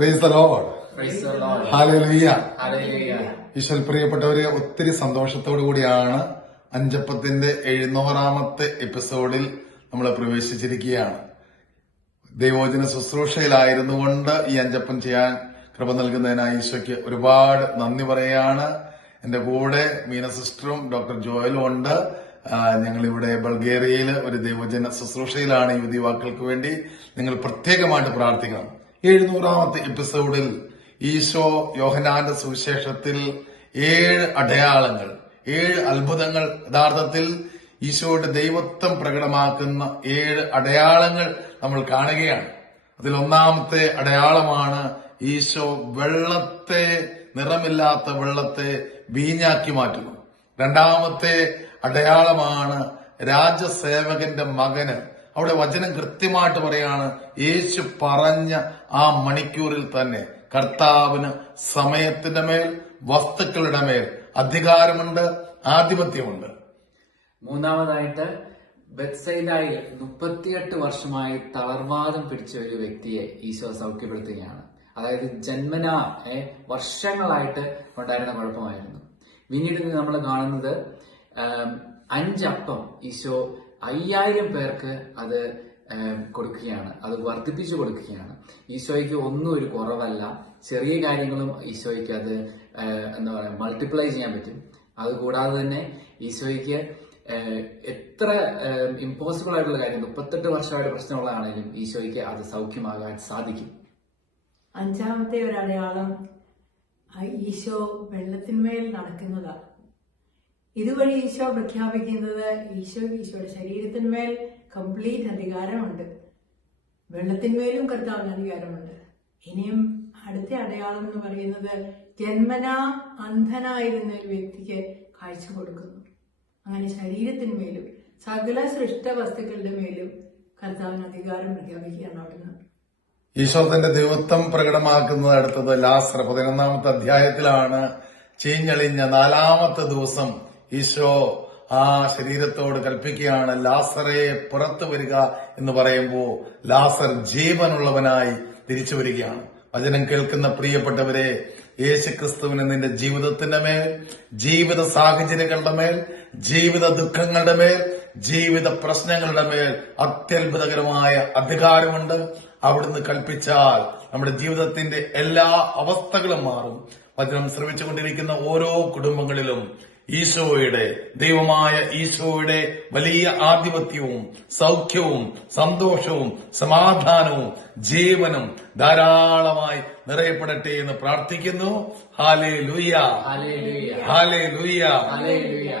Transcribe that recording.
Praise the load. ഹാലലുയ്യ. ഈശ്വൽ പ്രിയപ്പെട്ടവരെ ഒത്തിരി സന്തോഷത്തോടു കൂടിയാണ് അഞ്ചപ്പത്തിന്റെ എഴുന്നൂറാമത്തെ എപ്പിസോഡിൽ നമ്മൾ പ്രവേശിച്ചിരിക്കുകയാണ്. ദൈവോചന ശുശ്രൂഷയിലായിരുന്നു കൊണ്ട് ഈ അഞ്ചപ്പൻ ചെയ്യാൻ കൃപ നൽകുന്നതിനായി ഈശോയ്ക്ക് ഒരുപാട് നന്ദി പറയാണ്. എന്റെ കൂടെ മീന സിസ്റ്ററും ഡോക്ടർ ജോയലും ഉണ്ട്. ഞങ്ങൾ ഞങ്ങളിവിടെ ബൾഗേറിയയിൽ ഒരു ദൈവജന ശുശ്രൂഷയിലാണ് യുവതി വാക്കുകൾക്ക് വേണ്ടി. നിങ്ങൾ പ്രത്യേകമായിട്ട് പ്രാർത്ഥിക്കണം. എഴുന്നൂറാമത്തെ എപ്പിസോഡിൽ ഈശോ യോഹനാന്റെ സുവിശേഷത്തിൽ ഏഴ് അടയാളങ്ങൾ ഏഴ് അത്ഭുതങ്ങൾ. യഥാർത്ഥത്തിൽ ഈശോയുടെ ദൈവത്വം പ്രകടമാക്കുന്ന ഏഴ് അടയാളങ്ങൾ നമ്മൾ കാണുകയാണ്. അതിൽ ഒന്നാമത്തെ അടയാളമാണ് ഈശോ വെള്ളത്തെ നിറമില്ലാത്ത വെള്ളത്തെ വീഞ്ഞാക്കി മാറ്റുന്നു. രണ്ടാമത്തെ അടയാളമാണ് രാജസേവകന്റെ മകന് അവിടെ വചനം കൃത്യമായിട്ട് പറയാണ് യേശു പറഞ്ഞ ആ മണിക്കൂറിൽ തന്നെ കർത്താവിന് സമയത്തിന്റെ മേൽ വസ്തുക്കളുടെ മേൽ അധികാരമുണ്ട് ആധിപത്യമുണ്ട്. മൂന്നാമതായിട്ട് ബെത്സൈലായി മുപ്പത്തിയെട്ട് വർഷമായി തളർവാദം പിടിച്ച ഒരു വ്യക്തിയെ ഈശോ സൗഖ്യപ്പെടുത്തുകയാണ്. അതായത് ജന്മനാ വർഷങ്ങളായിട്ട് ഉണ്ടായിരുന്ന കുഴപ്പമായിരുന്നു. പിന്നീട് നമ്മൾ കാണുന്നത് അഞ്ചപ്പം ഈശോ അയ്യായിരം പേർക്ക് അത് കൊടുക്കുകയാണ്. അത് വർദ്ധിപ്പിച്ചു കൊടുക്കുകയാണ്. ഈശോയ്ക്ക് ഒന്നും ഒരു കുറവല്ല. ചെറിയ കാര്യങ്ങളും ഈശോയ്ക്ക് അത് എന്താ പറയുക മൾട്ടിപ്ലൈ ചെയ്യാൻ പറ്റും. അതുകൂടാതെ തന്നെ ഈശോയ്ക്ക് എത്ര ഇമ്പോസിബിൾ ആയിട്ടുള്ള കാര്യം മുപ്പത്തെട്ട് വർഷമായിട്ട് പ്രശ്നമുള്ളതാണെങ്കിലും ഈശോയ്ക്ക് അത് സൗഖ്യമാകാൻ സാധിക്കും. അഞ്ചാമത്തെ ഒരു അടയാളം ആ ഈശോ വെള്ളത്തിന്മേൽ നടക്കുന്നതാണ് ഇതുവഴി ഈശോ പ്രഖ്യാപിക്കുന്നത് ഈശോ ഈശോയുടെ ശരീരത്തിന്മേൽ കംപ്ലീറ്റ് അധികാരമുണ്ട്. വെള്ളത്തിന്മേലും കർത്താവിന് അധികാരമുണ്ട്. ഇനിയും അടുത്ത അടയാളം എന്ന് പറയുന്നത് ജന്മനാ അന്ധനായിരുന്ന ഒരു വ്യക്തിക്ക് കാഴ്ച കൊടുക്കുന്നു. അങ്ങനെ ശരീരത്തിന്മേലും സകല സൃഷ്ട വസ്തുക്കളുടെ മേലും കർത്താവിന് അധികാരം പ്രഖ്യാപിക്കുകയാണ് അവിടുന്ന് ഈശോ തന്റെ ദൈവത്വം പ്രകടമാക്കുന്നത് അടുത്തത് ലാസർ പതിനൊന്നാമത്തെ അധ്യായത്തിലാണ്. ചീഞ്ഞളിഞ്ഞ നാലാമത്തെ ദിവസം ഈശോ ആ ശരീരത്തോട് കൽപ്പിക്കുകയാണ് ലാസറെ പുറത്തു വരിക എന്ന് പറയുമ്പോൾ ലാസർ ജീവനുള്ളവനായി തിരിച്ചു വരികയാണ്. വചനം കേൾക്കുന്ന പ്രിയപ്പെട്ടവരെ യേശുക്രിസ്തുവിന് നിന്റെ ജീവിതത്തിന്റെ മേൽ ജീവിത സാഹചര്യങ്ങളുടെ മേൽ ജീവിത ദുഃഖങ്ങളുടെ മേൽ ജീവിത പ്രശ്നങ്ങളുടെ മേൽ അത്യത്ഭുതകരമായ അധികാരമുണ്ട്. അവിടുന്ന് കൽപ്പിച്ചാൽ നമ്മുടെ ജീവിതത്തിന്റെ എല്ലാ അവസ്ഥകളും മാറും. വചനം ശ്രമിച്ചുകൊണ്ടിരിക്കുന്ന ഓരോ കുടുംബങ്ങളിലും ഈശോയുടെ ദൈവമായ ഈശോയുടെ വലിയ ആധിപത്യവും സൗഖ്യവും സന്തോഷവും സമാധാനവും ജീവനും ധാരാളമായി നിറയപ്പെടട്ടെ എന്ന് പ്രാർത്ഥിക്കുന്നു ഹാലേ ലുയ്യ. ഹാലേ ലുയ്യ ഹല്ലേലൂയ.